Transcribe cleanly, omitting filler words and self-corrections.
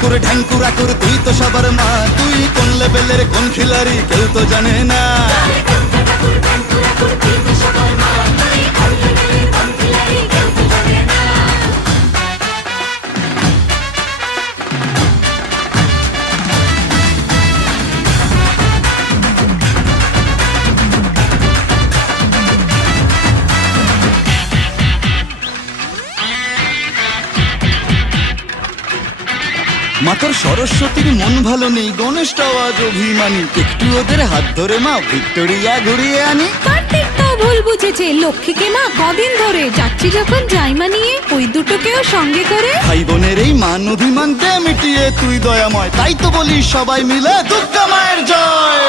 ঠাকুর ঢ্যাঙ্কুর আকুর তুই তো সবার মা, তুই কোন লেভেলের কোন খিলাড়ি কেউ তো জানে না। মাতর সরস্বতীর মন ভালো নেই, গণেশটাও আজ অভিমানী, একটু ওদের হাত ধরে মা ভিক্টোরিয়া ঘুরিয়ে আনি। কার্তিকটাও ভুল বুঝেছে, লক্ষ্মীকে মা কদিন ধরে যাচ্ছি যখন যাই মানিয়ে ওই দুটোকেও সঙ্গে করে। ভাই বোনের এই মান অভিমান মিটিয়ে তুই দয়াময়, তাই তো বলি সবাই মিলে দুর্গা মায়ের জয়।